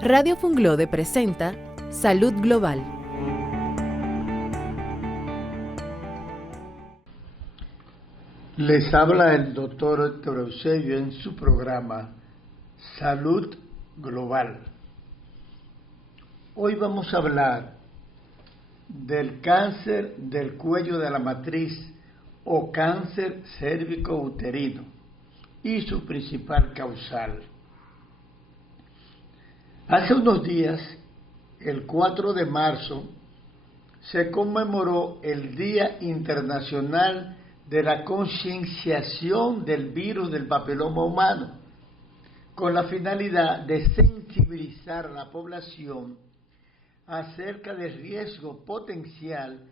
Radio Funglode presenta Salud Global. Les habla el doctor Héctor Eusebio en su programa Salud Global. Hoy vamos a hablar del cáncer del cuello de la matriz o cáncer cérvico-uterino y su principal causal. Hace unos días, el 4 de marzo, se conmemoró el Día Internacional de la Concienciación del Virus del Papiloma Humano, con la finalidad de sensibilizar a la población acerca del riesgo potencial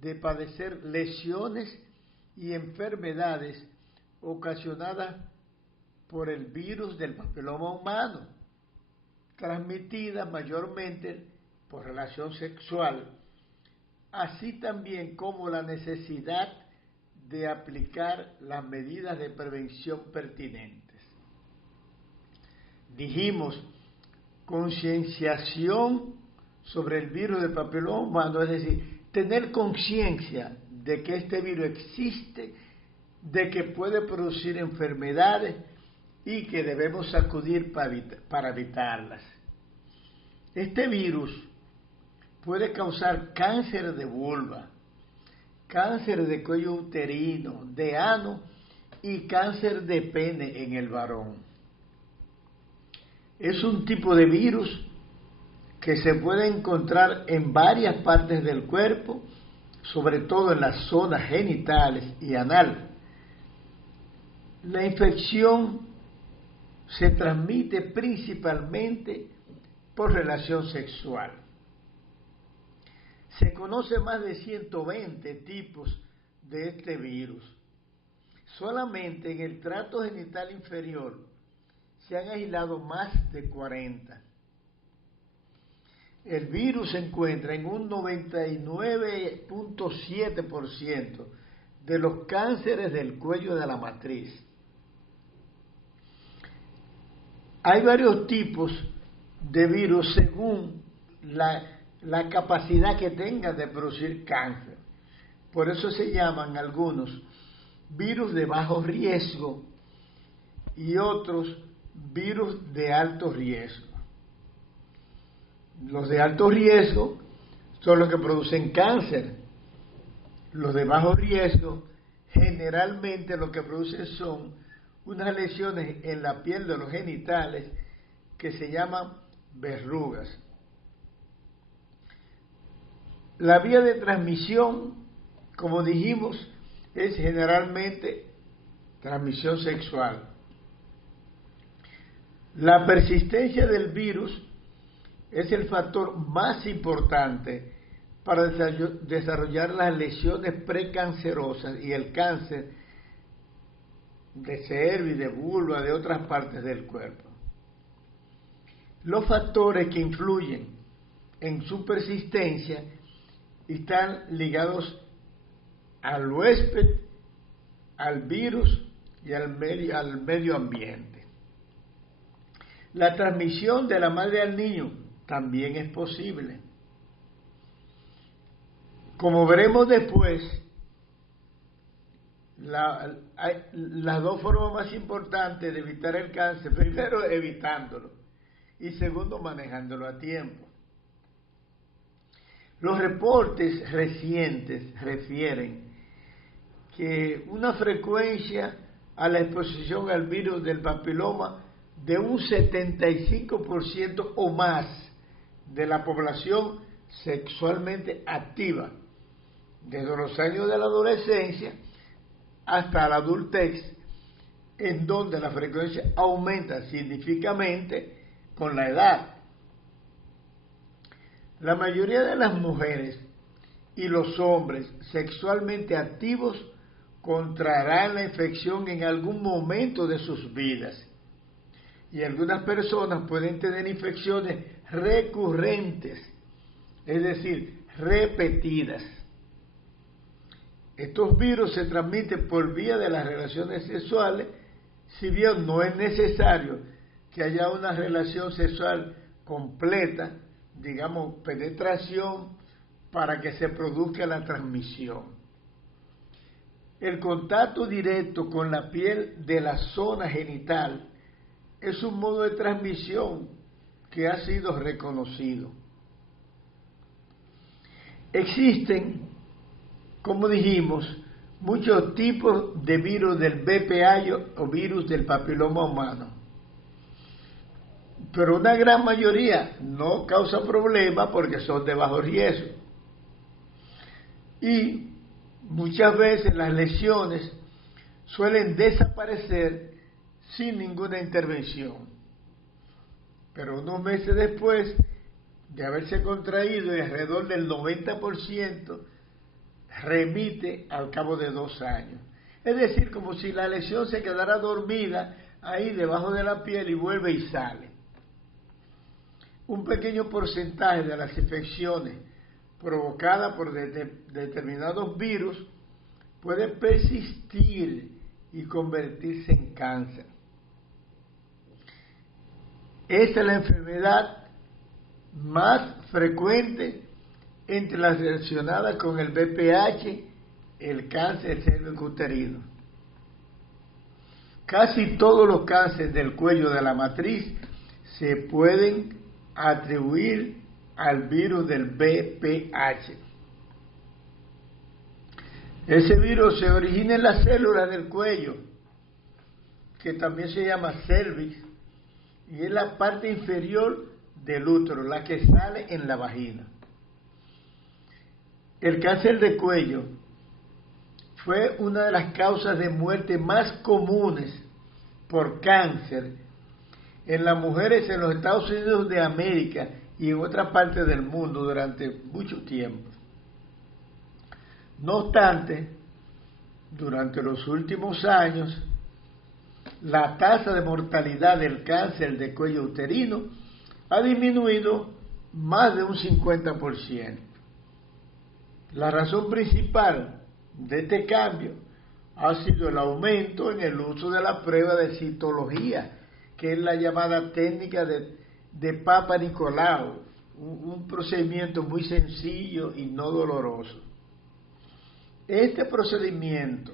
de padecer lesiones y enfermedades ocasionadas por el virus del papiloma humano, transmitida mayormente por relación sexual, así también como la necesidad de aplicar las medidas de prevención pertinentes. Dijimos, concienciación sobre el virus del papiloma humano, es decir, tener conciencia de que este virus existe, de que puede producir enfermedades y que debemos acudir para evitarlas. Este virus puede causar cáncer de vulva, cáncer de cuello uterino, de ano y cáncer de pene en el varón. Es un tipo de virus que se puede encontrar en varias partes del cuerpo, sobre todo en las zonas genitales y anal. La infección se transmite principalmente por relación sexual. Se conoce más de 120 tipos de este virus. Solamente en el tracto genital inferior se han aislado más de 40. El virus se encuentra en un 99.7% de los cánceres del cuello de la matriz. Hay varios tipos de virus según la capacidad que tengan de producir cáncer. Por eso se llaman algunos virus de bajo riesgo y otros virus de alto riesgo. Los de alto riesgo son los que producen cáncer. Los de bajo riesgo generalmente lo que producen son unas lesiones en la piel de los genitales que se llaman verrugas. La vía de transmisión, como dijimos, es generalmente transmisión sexual. La persistencia del virus es el factor más importante para desarrollar las lesiones precancerosas y el cáncer de cervix, de vulva, de otras partes del cuerpo. Los factores que influyen en su persistencia están ligados al huésped, al virus y al medio ambiente. La transmisión de la madre al niño también es posible. Como veremos después, las dos formas más importantes de evitar el cáncer, primero evitándolo y segundo manejándolo a tiempo. Los reportes recientes refieren que una frecuencia a la exposición al virus del papiloma de un 75% o más de la población sexualmente activa, desde los años de la adolescencia hasta la adultez, en donde la frecuencia aumenta significativamente con la edad. La mayoría de las mujeres y los hombres sexualmente activos contraerán la infección en algún momento de sus vidas. Y algunas personas pueden tener infecciones recurrentes, es decir, repetidas. Estos virus se transmiten por vía de las relaciones sexuales, si bien no es necesario que haya una relación sexual completa, digamos, penetración para que se produzca la transmisión. El contacto directo con la piel de la zona genital es un modo de transmisión que ha sido reconocido. Existen, como dijimos, muchos tipos de virus del VPH o virus del papiloma humano, pero una gran mayoría no causa problema porque son de bajo riesgo. Y muchas veces las lesiones suelen desaparecer sin ninguna intervención. Pero unos meses después de haberse contraído, y alrededor del 90% remite al cabo de 2 años. Es decir, como si la lesión se quedara dormida ahí debajo de la piel y vuelve y sale. Un pequeño porcentaje de las infecciones provocadas por determinados virus puede persistir y convertirse en cáncer. Esta es la enfermedad más frecuente entre las relacionadas con el VPH, el cáncer cervicuterino. Casi todos los cánceres del cuello de la matriz se pueden atribuir al virus del VPH. Ese virus se origina en las células del cuello, que también se llama cervix, y es la parte inferior del útero, la que sale en la vagina. El cáncer de cuello fue una de las causas de muerte más comunes por cáncer en las mujeres en los Estados Unidos de América y en otras partes del mundo durante mucho tiempo. No obstante, durante los últimos años, la tasa de mortalidad del cáncer de cuello uterino ha disminuido más de un 50%. La razón principal de este cambio ha sido el aumento en el uso de la prueba de citología, que es la llamada técnica de Papa Nicolau, un procedimiento muy sencillo y no doloroso. Este procedimiento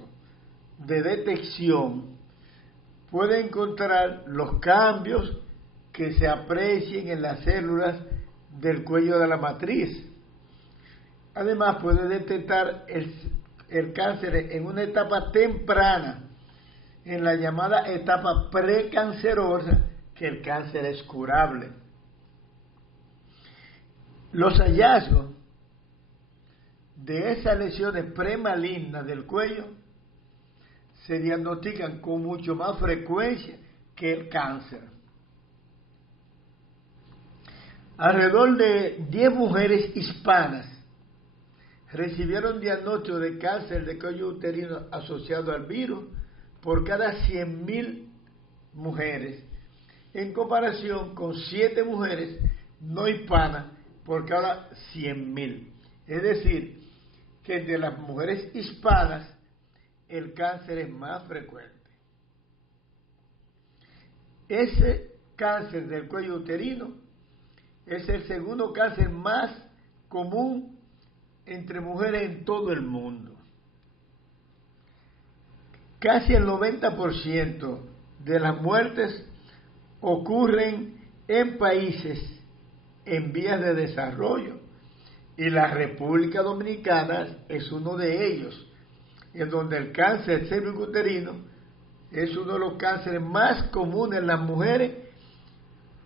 de detección puede encontrar los cambios que se aprecien en las células del cuello de la matriz. Además, puede detectar el cáncer en una etapa temprana, en la llamada etapa precancerosa, que el cáncer es curable. Los hallazgos de esas lesiones premalignas del cuello se diagnostican con mucho más frecuencia que el cáncer. Alrededor de 10 mujeres hispanas recibieron diagnóstico de cáncer de cuello uterino asociado al virus por cada 100.000 mujeres, en comparación con 7 mujeres no hispanas por cada 100.000. Es decir, que de las mujeres hispanas el cáncer es más frecuente. Ese cáncer del cuello uterino es el segundo cáncer más común entre mujeres en todo el mundo. Casi el 90% de las muertes ocurren en países en vías de desarrollo, y la República Dominicana es uno de ellos, en donde el cáncer cervicuterino es uno de los cánceres más comunes en las mujeres,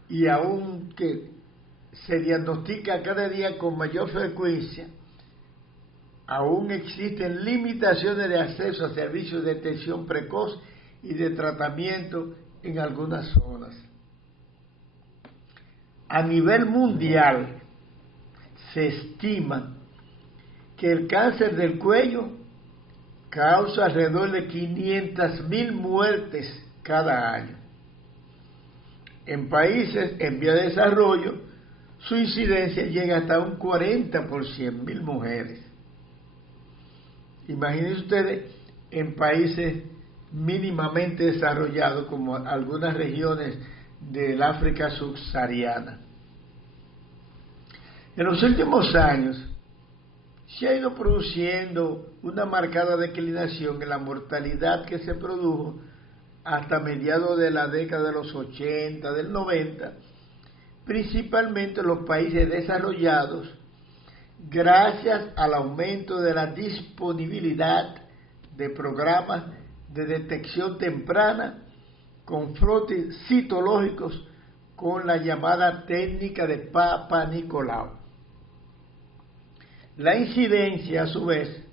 y aunque se diagnostica cada día con mayor frecuencia, aún existen limitaciones de acceso a servicios de detección precoz y de tratamiento en algunas zonas. A nivel mundial, se estima que el cáncer del cuello causa alrededor de 500.000 muertes cada año. En países en vía de desarrollo, su incidencia llega hasta un 40 por 100.000 mujeres. Imagínense ustedes en países mínimamente desarrollados como algunas regiones del África subsahariana. En los últimos años se ha ido produciendo una marcada declinación en la mortalidad que se produjo hasta mediados de la década de los 80, del 90, principalmente en los países desarrollados, gracias al aumento de la disponibilidad de programas de detección temprana con frotes citológicos con la llamada técnica de Papa Nicolau. La incidencia, a su vez,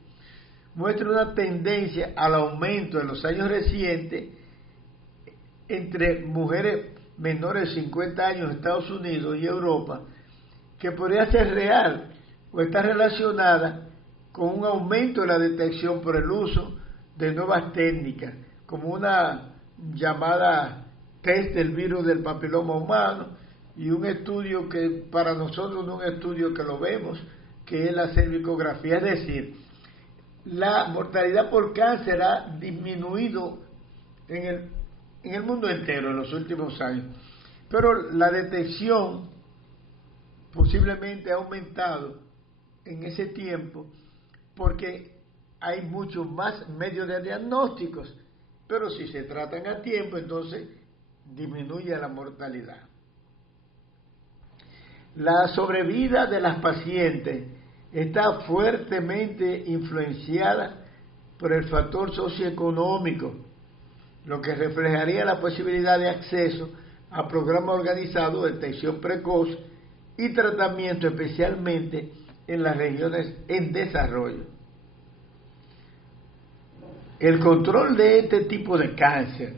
muestra una tendencia al aumento en los años recientes entre mujeres menores de 50 años en Estados Unidos y Europa, que podría ser real o está relacionada con un aumento de la detección por el uso de nuevas técnicas, como una llamada test del virus del papiloma humano y un estudio que para nosotros no es un estudio que lo vemos, que es la cervicografía. Es decir, la mortalidad por cáncer ha disminuido en el mundo entero en los últimos años, pero la detección posiblemente ha aumentado en ese tiempo porque hay muchos más medios de diagnósticos, pero si se tratan a tiempo, entonces disminuye la mortalidad. La sobrevida de las pacientes está fuertemente influenciada por el factor socioeconómico, lo que reflejaría la posibilidad de acceso a programas organizados de detección precoz y tratamiento, especialmente en las regiones en desarrollo. El control de este tipo de cáncer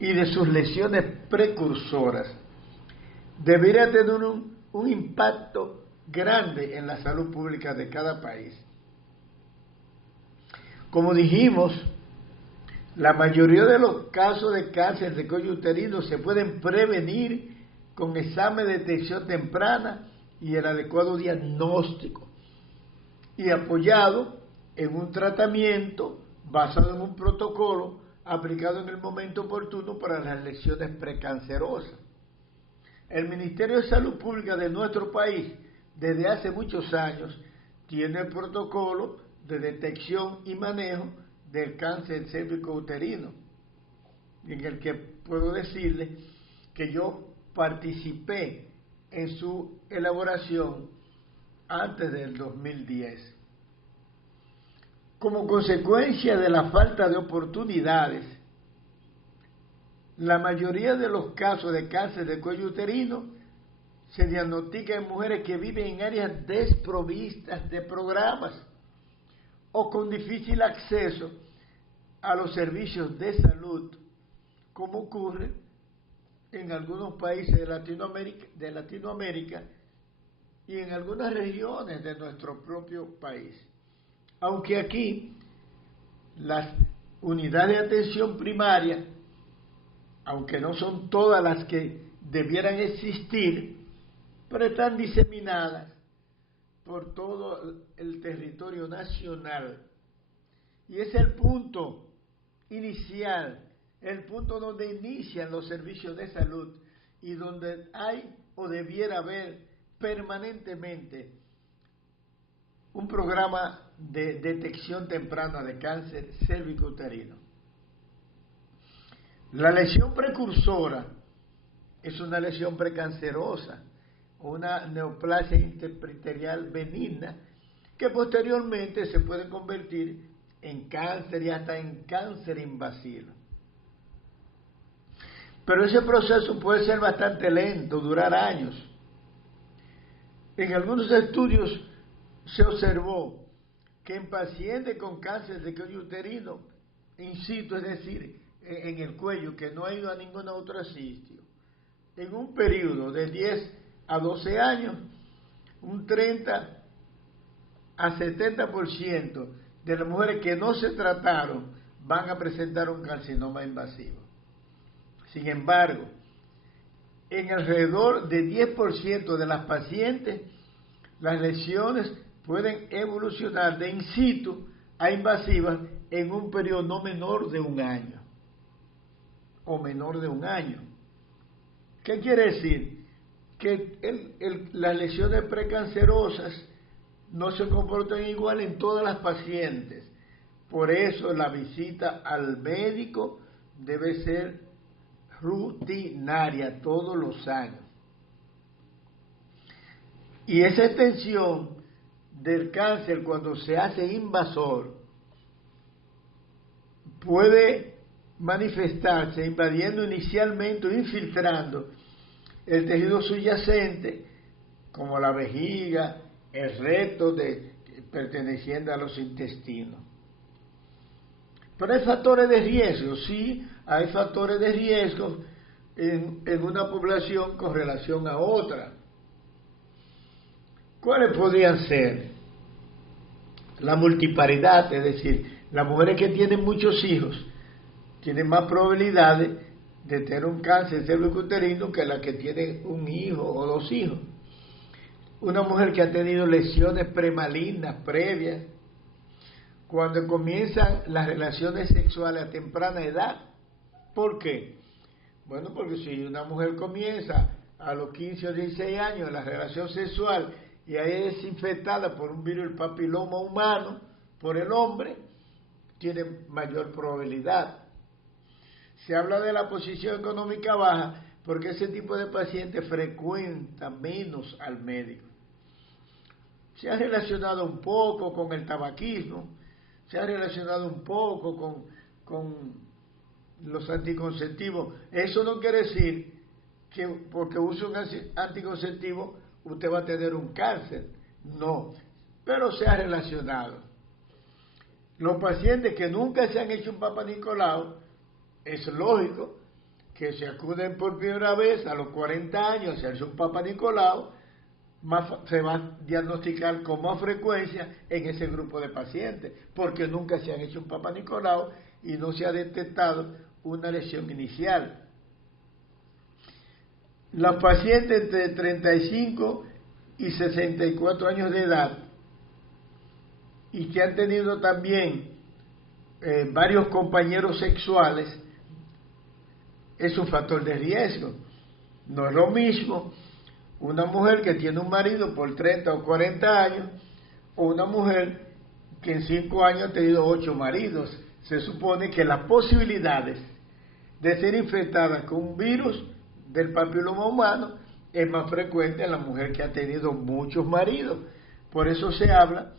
y de sus lesiones precursoras debería tener un impacto grande en la salud pública de cada país. Como dijimos, la mayoría de los casos de cáncer de cuello uterino se pueden prevenir con examen de detección temprana y el adecuado diagnóstico, y apoyado en un tratamiento basado en un protocolo aplicado en el momento oportuno para las lesiones precancerosas. El Ministerio de Salud Pública de nuestro país, desde hace muchos años, tiene el protocolo de detección y manejo del cáncer cérvico-uterino, en el que puedo decirle que yo participé en su elaboración antes del 2010. Como consecuencia de la falta de oportunidades, la mayoría de los casos de cáncer de cuello uterino se diagnostica en mujeres que viven en áreas desprovistas de programas o con difícil acceso a los servicios de salud, como ocurre en algunos países de Latinoamérica y en algunas regiones de nuestro propio país. Aunque aquí las unidades de atención primaria, aunque no son todas las que debieran existir, pero están diseminadas por todo el territorio nacional. Y es el punto inicial, el punto donde inician los servicios de salud y donde hay o debiera haber permanentemente un programa de detección temprana de cáncer cérvico-uterino. La lesión precursora es una lesión precancerosa, una neoplasia interpreterial benigna que posteriormente se puede convertir en cáncer y hasta en cáncer invasivo. Pero ese proceso puede ser bastante lento, durar años. En algunos estudios se observó que en pacientes con cáncer de cuello uterino in situ, es decir, en el cuello, que no ha ido a ningún otro sitio, en un periodo de 10 a 12 años, un 30 a 70% de las mujeres que no se trataron van a presentar un carcinoma invasivo. Sin embargo, en alrededor de 10% de las pacientes, las lesiones pueden evolucionar de in situ a invasivas en un periodo no menor de un año o menor de un año. ¿Qué quiere decir? que las lesiones precancerosas no se comportan igual en todas las pacientes. Por eso la visita al médico debe ser rutinaria todos los años. Y esa extensión del cáncer, cuando se hace invasor, puede manifestarse invadiendo inicialmente o infiltrando el tejido subyacente, como la vejiga, el recto perteneciente a los intestinos. Pero hay factores de riesgo, sí, hay factores de riesgo en una población con relación a otra. ¿Cuáles podrían ser? La multiparidad, es decir, las mujeres que tienen muchos hijos tienen más probabilidades de tener un cáncer cervicuterino que la que tiene un hijo o dos hijos. Una mujer que ha tenido lesiones premalignas previas, cuando comienzan las relaciones sexuales a temprana edad. ¿Por qué? Bueno, porque si una mujer comienza a los 15 o 16 años la relación sexual y ahí es infectada por un virus del papiloma humano, por el hombre, tiene mayor probabilidad. Se habla de la posición económica baja porque ese tipo de paciente frecuenta menos al médico. Se ha relacionado un poco con el tabaquismo, se ha relacionado un poco con los anticonceptivos. Eso no quiere decir que porque use un anticonceptivo usted va a tener un cáncer, no, pero se ha relacionado. Los pacientes que nunca se han hecho un Papa Nicolau, es lógico que se acuden por primera vez a los 40 años a hacerse un Papa Nicolau, se va a diagnosticar con más frecuencia en ese grupo de pacientes, porque nunca se han hecho un Papa Nicolau y no se ha detectado una lesión inicial. Los pacientes entre 35 y 64 años de edad y que han tenido también varios compañeros sexuales es un factor de riesgo. No es lo mismo una mujer que tiene un marido por 30 o 40 años o una mujer que en 5 años ha tenido 8 maridos. Se supone que las posibilidades de ser infectada con un virus del papiloma humano es más frecuente en la mujer que ha tenido muchos maridos. Por eso se habla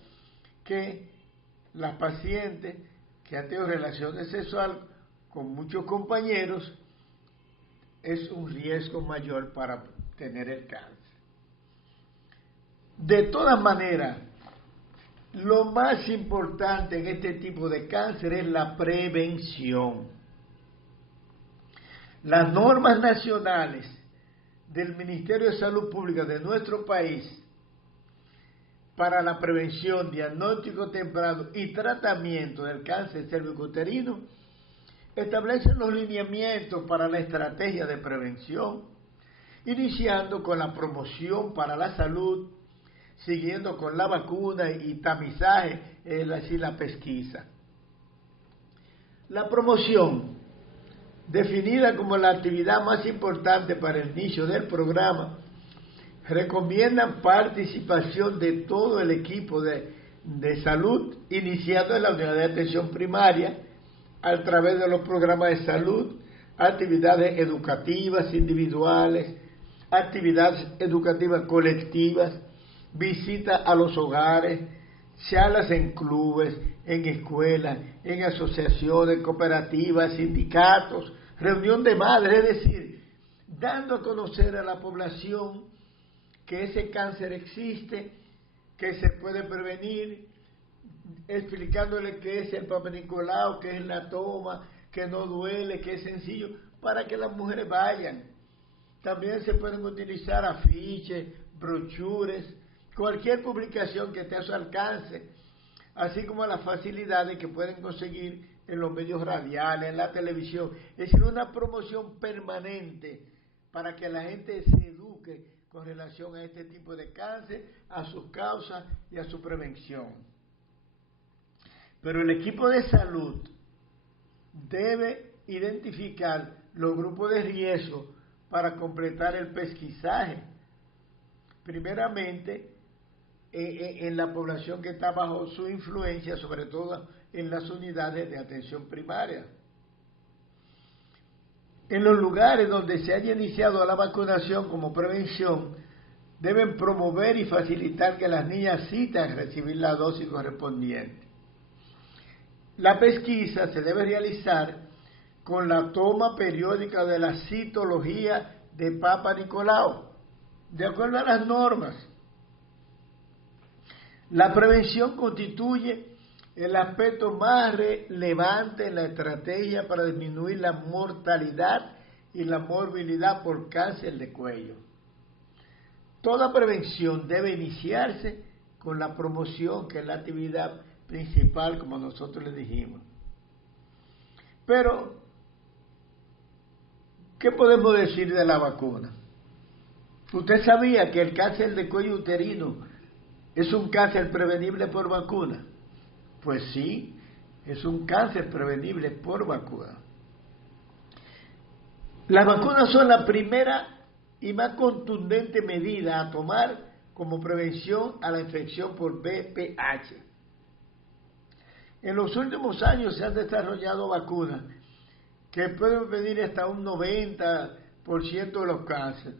que las pacientes que han tenido relaciones sexuales con muchos compañeros es un riesgo mayor para tener el cáncer. De todas maneras, lo más importante en este tipo de cáncer es la prevención. Las normas nacionales del Ministerio de Salud Pública de nuestro país para la prevención, diagnóstico temprano y tratamiento del cáncer cervicuterino establecen los lineamientos para la estrategia de prevención, iniciando con la promoción para la salud, siguiendo con la vacuna y tamizaje, es decir, la pesquisa. La promoción, definida como la actividad más importante para el inicio del programa, recomiendan participación de todo el equipo de salud, iniciando en la unidad de atención primaria, a través de los programas de salud, actividades educativas individuales, actividades educativas colectivas, visitas a los hogares, charlas en clubes, en escuelas, en asociaciones, cooperativas, sindicatos, reunión de madres, es decir, dando a conocer a la población que ese cáncer existe, que se puede prevenir, explicándole qué es el Papa Nicolau, qué es la toma, que no duele, que es sencillo, para que las mujeres vayan. También se pueden utilizar afiches, brochures, cualquier publicación que esté a su alcance, así como las facilidades que pueden conseguir en los medios radiales, en la televisión. Es decir, una promoción permanente para que la gente se eduque con relación a este tipo de cáncer, a sus causas y a su prevención. Pero el equipo de salud debe identificar los grupos de riesgo para completar el pesquisaje, primeramente en la población que está bajo su influencia, sobre todo en las unidades de atención primaria. En los lugares donde se haya iniciado la vacunación como prevención, deben promover y facilitar que las niñas asistan a recibir la dosis correspondiente. La pesquisa se debe realizar con la toma periódica de la citología de Papa Nicolau, de acuerdo a las normas. La prevención constituye el aspecto más relevante en la estrategia para disminuir la mortalidad y la morbilidad por cáncer de cuello. Toda prevención debe iniciarse con la promoción, que es la actividad principal, como nosotros le dijimos. Pero, ¿qué podemos decir de la vacuna? ¿Usted sabía que el cáncer de cuello uterino es un cáncer prevenible por vacuna? Pues sí, es un cáncer prevenible por vacuna. Las vacunas son la primera y más contundente medida a tomar como prevención a la infección por VPH. En los últimos años se han desarrollado vacunas que pueden prevenir hasta un 90% de los cánceres.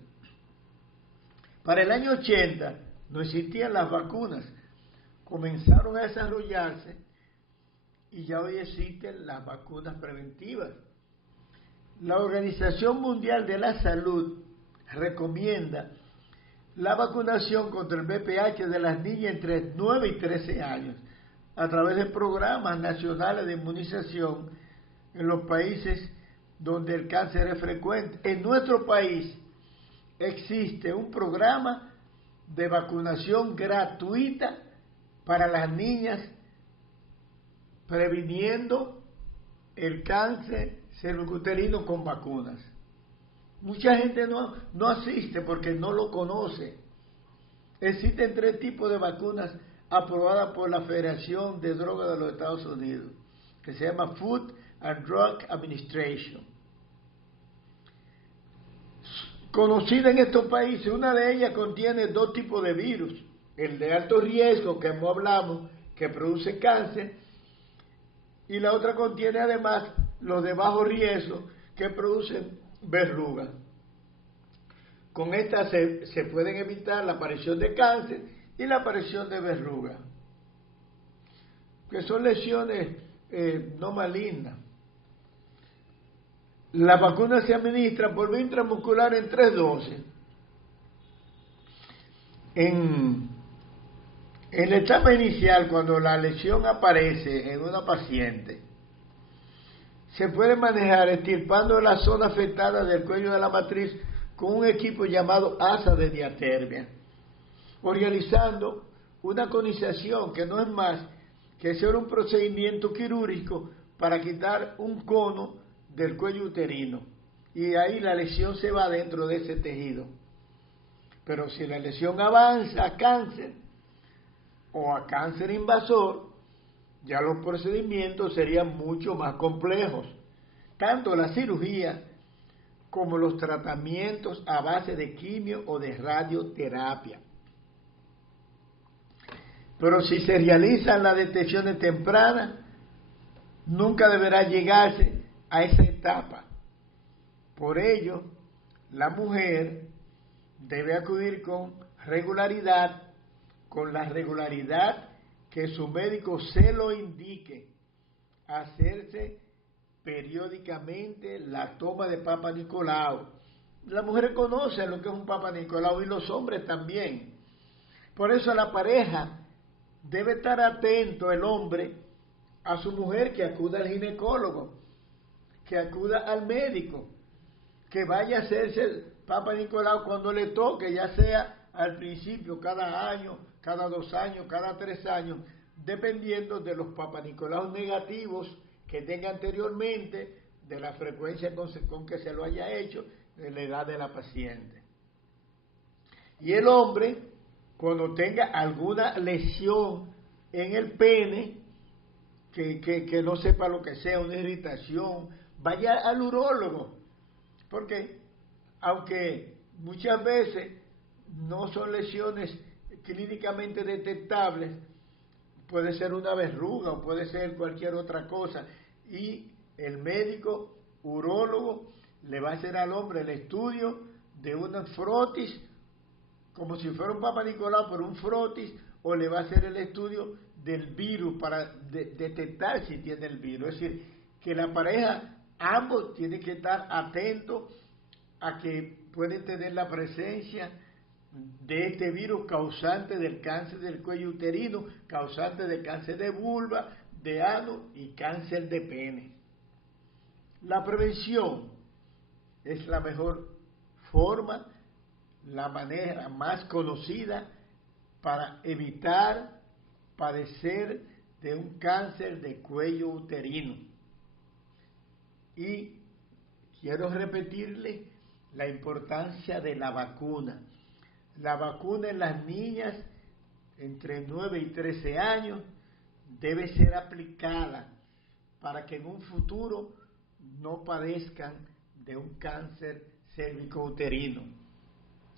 Para el año 80 no existían las vacunas, comenzaron a desarrollarse y ya hoy existen las vacunas preventivas. La Organización Mundial de la Salud recomienda la vacunación contra el VPH de las niñas entre 9 y 13 años a través de programas nacionales de inmunización en los países donde el cáncer es frecuente. En nuestro país existe un programa de vacunación gratuita para las niñas, previniendo el cáncer cervicuterino con vacunas. Mucha gente no asiste porque no lo conoce. Existen 3 tipos de vacunas aprobadas por la Federación de Drogas de los Estados Unidos, que se llama Food and Drug Administration. Conocida en estos países, una de ellas contiene 2 tipos de virus: el de alto riesgo, que hemos hablado, que produce cáncer, y la otra contiene además los de bajo riesgo, que producen verrugas. Con esta se pueden evitar la aparición de cáncer y la aparición de verrugas, que son lesiones no malignas. La vacuna se administra por vía intramuscular en 3 dosis. En la etapa inicial, cuando la lesión aparece en una paciente, se puede manejar extirpando la zona afectada del cuello de la matriz con un equipo llamado asa de diatermia, o realizando una conización, que no es más que hacer un procedimiento quirúrgico para quitar un cono del cuello uterino, y ahí la lesión se va dentro de ese tejido. Pero si la lesión avanza a cáncer o a cáncer invasor, ya los procedimientos serían mucho más complejos, tanto la cirugía como los tratamientos a base de quimio o de radioterapia. Pero si se realizan las detecciones tempranas, nunca deberá llegarse a esa etapa. Por ello, la mujer debe acudir con la regularidad que su médico se lo indique, hacerse periódicamente la toma de Papa Nicolau. Las mujeres conocen lo que es un Papa Nicolau y los hombres también. Por eso la pareja debe estar atento, el hombre, a su mujer, que acuda al ginecólogo, que acuda al médico, que vaya a hacerse el Papa Nicolau cuando le toque, ya sea al principio, cada año, cada 2 años, cada 3 años, dependiendo de los Papa Nicolau negativos que tenga anteriormente, de la frecuencia con que se lo haya hecho, de la edad de la paciente. Y el hombre, cuando tenga alguna lesión en el pene, que no sepa lo que sea, una irritación, vaya al urólogo, porque aunque muchas veces no son lesiones clínicamente detectables, puede ser una verruga o puede ser cualquier otra cosa, y el médico urólogo le va a hacer al hombre el estudio de una frotis, como si fuera un Papa Nicolau, pero un frotis, o le va a hacer el estudio del virus para detectar si tiene el virus. Es decir, que la pareja, ambos tienen que estar atentos a que pueden tener la presencia de este virus causante del cáncer del cuello uterino, causante de cáncer de vulva, de ano y cáncer de pene. La prevención es la mejor forma, la manera más conocida para evitar padecer de un cáncer de cuello uterino. Y quiero repetirle la importancia de la vacuna. La vacuna en las niñas entre 9 y 13 años debe ser aplicada para que en un futuro no padezcan de un cáncer cérvico-uterino.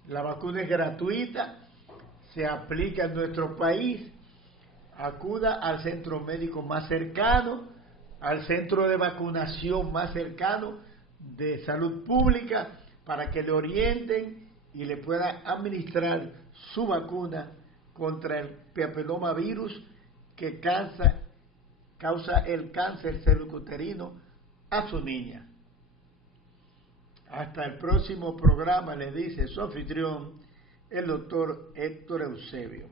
La vacuna es gratuita, se aplica en nuestro país. Acuda al centro médico más cercano, al centro de vacunación más cercano de salud pública, para que le orienten y le puedan administrar su vacuna contra el papillomavirus que causa el cáncer cervicuterino a su niña. Hasta el próximo programa, le dice su anfitrión, el doctor Héctor Eusebio.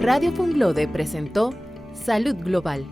Radio Funglode presentó Salud Global.